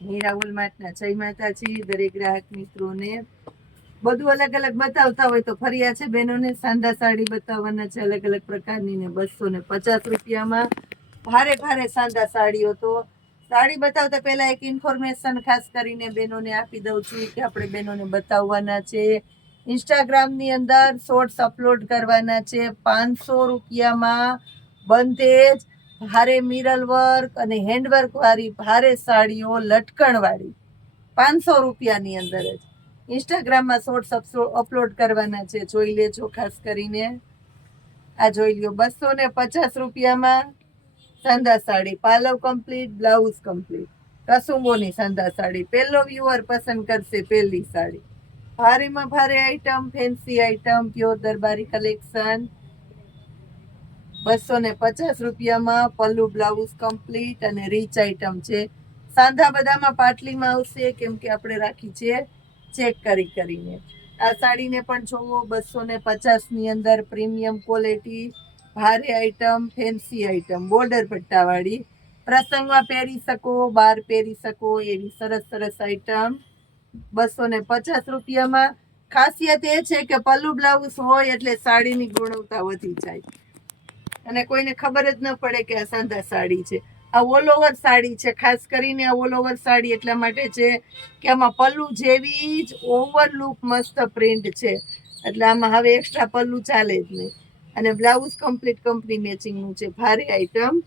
હીરાવલ માર્ટના જય માતાજી દરેક ગ્રાહક મિત્રોને બધું અલગ અલગ બતાવતા હોય તો ફરિયા છે બહેનોને સાંધા સાડી બતાવવાના છે અલગ અલગ પ્રકારની ને 250 રૂપિયામાં ભારે ભારે સાંધા સાડીઓ તો સાડી બતાવતા પહેલા એક ઇન્ફોર્મેશન ખાસ કરીને બહેનોને આપી દઉં છું કે આપણે બહેનોને બતાવવાના છે ઇન્સ્ટાગ્રામની અંદર શોર્ટ્સ અપલોડ કરવાના છે 500 રૂપિયામાં બંધેજ ભારે મિરર વર્ક અને હેન્ડવર્ક વાળી ભારે સાડીઓ લટકણ વાળી 500 રૂપિયાની અંદર જ ઇન્સ્ટાગ્રામમાં શોર્ટ્સ અપલોડ કરવાના છે જોઈ લેજો ખાસ કરીને આ જોઈ લ્યો 250 રૂપિયામાં સાંધા સાડી પાલવ કમ્પ્લીટ બ્લાઉઝ કમ્પ્લીટ કસુંબોની સાંધા સાડી પહેલો વ્યુઅર પસંદ કરશે પહેલી સાડી ભારેમાં ભારે આઈટમ ફેન્સી આઈટમ પ્યોર દરબારી કલેક્શન 250 રૂપિયામાં પલ્લુ બ્લાઉઝ કમ્પ્લીટ અને રીચ આઈટમ છે સાંધા બધામાં પાટલીમાં આવશે કેમ કે આપણે રાખી છે ચેક કરીને આ સાડીને પણ જોવો 250 ની અંદર પ્રીમિયમ ક્વોલિટી ભારે આઈટમ ફેન્સી આઈટમ બોર્ડર પટ્ટાવાળી પ્રસંગમાં પહેરી શકો બહાર પહેરી શકો એવી સરસ સરસ આઈટમ 250 રૂપિયામાં ખાસિયત એ છે કે પલ્લુ બ્લાઉઝ હોય એટલે સાડીની ગુણવત્તા વધી જાય અને કોઈને ખબર જ ન પડે કે આ સાંધા સાડી છે આ ઓલ ઓવર સાડી છે ખાસ કરીને આ ઓલ ઓવર સાડી એટલા માટે છે કે આમાં પલ્લુ જેવી જ ઓવર લુક મસ્ત પ્રિન્ટ છે એટલે આમાં હવે એક્સ્ટ્રા પલ્લુ ચાલે જ નહીં અને બ્લાઉઝ કમ્પ્લીટ કંપની મેચિંગનું છે ભારે આઈટમ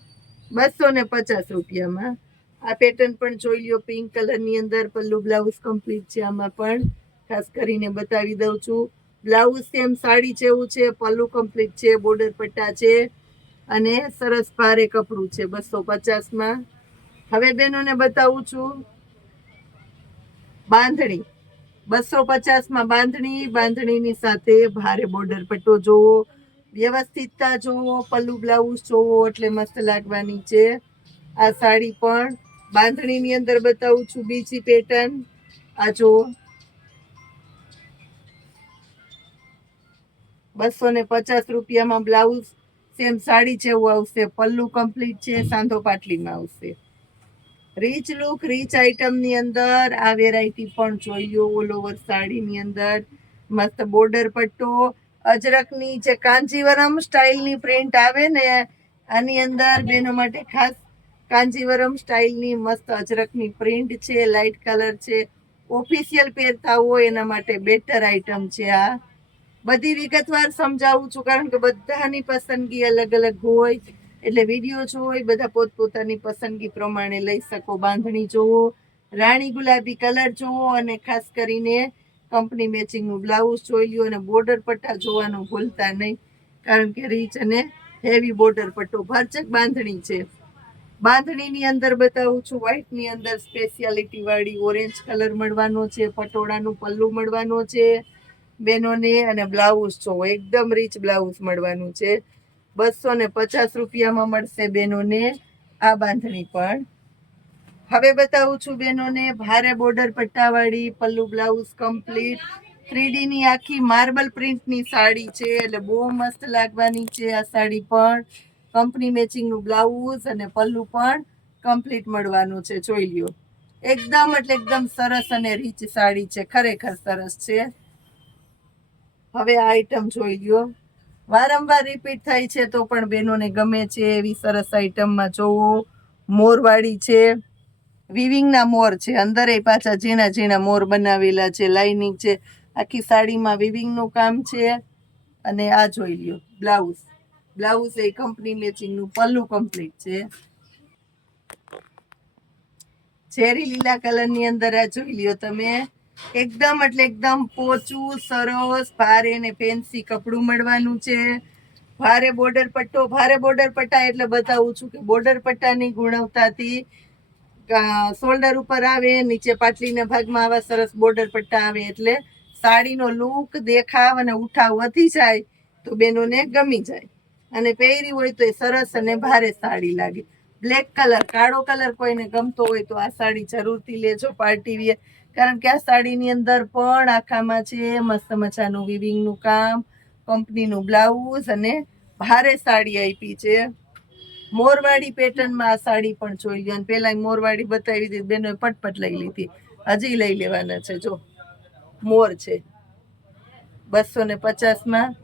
250 રૂપિયામાં આ પેટર્ન પણ જોઈ લ્યો પિંક કલરની અંદર પલ્લુ બ્લાઉઝ કમ્પ્લીટ છે આમાં પણ ખાસ કરીને બતાવી દઉં છું બ્લાઉઝ સેમ સાડી જેવું છે પલ્લુ કમ્પ્લીટ છે બોર્ડર પટ્ટા છે અને સરસ ભારે કપડું છે 250માં હવે બહેનોને બતાવું છું બાંધણી 250માં બાંધણીની સાથે ભારે બોર્ડર પટ્ટો જોવો વ્યવસ્થિતતા જોવો પલ્લુ બ્લાઉઝ જોવો એટલે મસ્ત લાગવાની છે આ સાડી પણ બાંધણીની અંદર બતાવું છું બીજી પેટર્ન આ જોવો 250 રૂપિયામાં બ્લાઉઝ સેમ સાડી જેવું આવશે પલ્લુ કમ્પ્લીટ છે સાંધો પાટલીમાં આવશે રીચ લુક રીચ આઈટમની અંદર આ વેરાયટી પણ જોઈ લો ઓલ ઓવર સાડીની અંદર મસ્ત બોર્ડર પટ્ટો અજરકની જે કાંજીવરમ સ્ટાઇલની પ્રિન્ટ આવે ને આની અંદર બેનો માટે ખાસ કાંજીવરમ સ્ટાઇલની મસ્ત અજરકની પ્રિન્ટ છે લાઇટ કલર છે ઓફિશિયલ પહેરતા હોય એના માટે બેટર આઈટમ છે આ બધી વિગતવાર સમજાવું છું કારણ કે બધાની પસંદગી અલગ અલગ હોય એટલે વિડીયો જોઈ બધા પોતપોતાની પસંદગી પ્રમાણે લઈ શકો બાંધણી જોવો રાણી ગુલાબી કલર જોવો અને ખાસ કરીને કંપની મેચિંગનું બ્લાઉઝ જોઈ લ્યો અને બોર્ડર પટ્ટા જોવાનું ભૂલતા નહીં કારણ કે રીચ અને હેવી બોર્ડર પટ્ટો ભરચક બાંધણી છે બાંધણીની અંદર બતાવું છું વ્હાઈટની અંદર સ્પેશિયાલિટી વાળી ઓરેન્જ કલર મળવાનો છે પટોળાનું પલ્લુ મળવાનો છે બેનોને અને બ્લાઉઝ જોવો એકદમ રીચ બ્લાઉઝ મળવાનું છે 250 રૂપિયામાં મળશે બેનોને આ બાંધણી પણ હવે બતાવું છું બેનોને ભારે બોર્ડર પટ્ટાવાળી પલ્લુ બ્લાઉઝ કમ્પ્લીટ 3D ની આખી માર્બલ પ્રિન્ટની સાડી છે એટલે બહુ મસ્ત લાગવાની છે આ સાડી પણ કંપની મેચિંગનું બ્લાઉઝ અને પલ્લુ પણ કમ્પ્લીટ મળવાનું છે જોઈ લ્યો એકદમ એટલે એકદમ સરસ અને રીચ સાડી છે ખરેખર સરસ છે હવે આ આઈટમ જોઈ લ્યો વારંવાર રિપીટ થાય છે તો પણ બહેનોને ગમે છે એવી સરસ આઈટમમાં જોવો મોરવાળી છે વિવિંગના મોર છે અંદર એ પાછા ઝીણા ઝીણા મોર બનાવેલા છે લાઇનિંગ છે આખી સાડીમાં વિવિંગનું કામ છે અને આ જોઈ લ્યો બ્લાઉઝ એ કંપની મેચિંગનું પલ્લુ કમ્પ્લીટ છે ઝેરી લીલા કલરની અંદર આ જોઈ લ્યો તમે એકદમ એટલે એકદમ પોચું સરસ ભારે ને ફેન્સી કપડું મળવાનું છે ભારે બોર્ડર પટ્ટા એટલે બતાવું છું કે બોર્ડર પટ્ટાની ગુણવત્તાથી શોલ્ડર ઉપર આવે નીચે પાટલીના ભાગમાં આવા સરસ બોર્ડર પટ્ટા આવે એટલે સાડીનો લુક દેખાવ અને ઉઠાવ વધી જાય તો બેનોને ગમી જાય અને પહેરી હોય તો એ સરસ અને ભારે સાડી લાગે બ્લેક કલર કાળો કલર કોઈને ગમતો હોય તો આ સાડી જરૂરથી લેજો પાર્ટી વિયર કારણ કે આ સાડીની અંદર પણ આખામાં છે મસ્ત મજાનું વિવિંગનું કામ કંપનીનું બ્લાઉઝ અને ભારે સાડી આપી છે મોરવાડી પેટર્નમાં આ સાડી પણ જોઈ લ્યો. અને પેલા મોરવાડી બતાવી હતી બેનો પટપટ લઈ લીધી, હજી લઈ લેવાના છે. જો મોર છે 250 માં.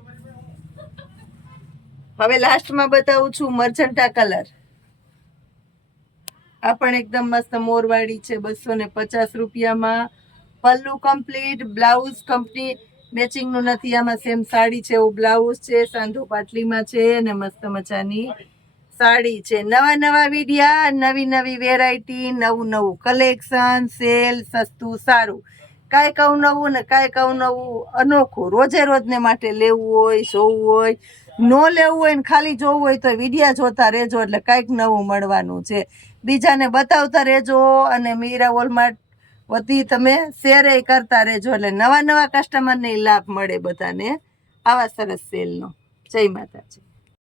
હવે લાસ્ટમાં બતાવું છું મર્જન્ટા કલર. આ પણ એકદમ મસ્ત મોરવાડી છે 250 રૂપિયામાં. પલ્લુ કમ્પ્લીટ, બ્લાઉઝ કંપની મેચિંગ નું નથી, આમાં સેમ સાડી છે એવું બ્લાઉઝ છે, સાંધો પાટલીમાં છે અને મસ્ત મજાની સાડી છે. નવા નવા વિડિયા, નવી નવી વેરાયટી, નવું નવું કલેક્શન, સેલ, સસ્તું સારું, કાંઈક અવનવું ને કાંઈક અવનવું અનોખું. રોજે રોજને માટે લેવું હોય, જોવું હોય, ન લેવું હોય ને ખાલી જોવું હોય તો વિડિયા જોતા રહેજો, એટલે કાંઈક નવું મળવાનું છે. બીજાને બતાવતા રહેજો અને મીરા વોલમાર્ટ વધી તમે શેર કરતા રહેજો, એટલે નવા નવા કસ્ટમરને લાભ મળે બધાને આવા સરસ સેલનો. જય માતાજી.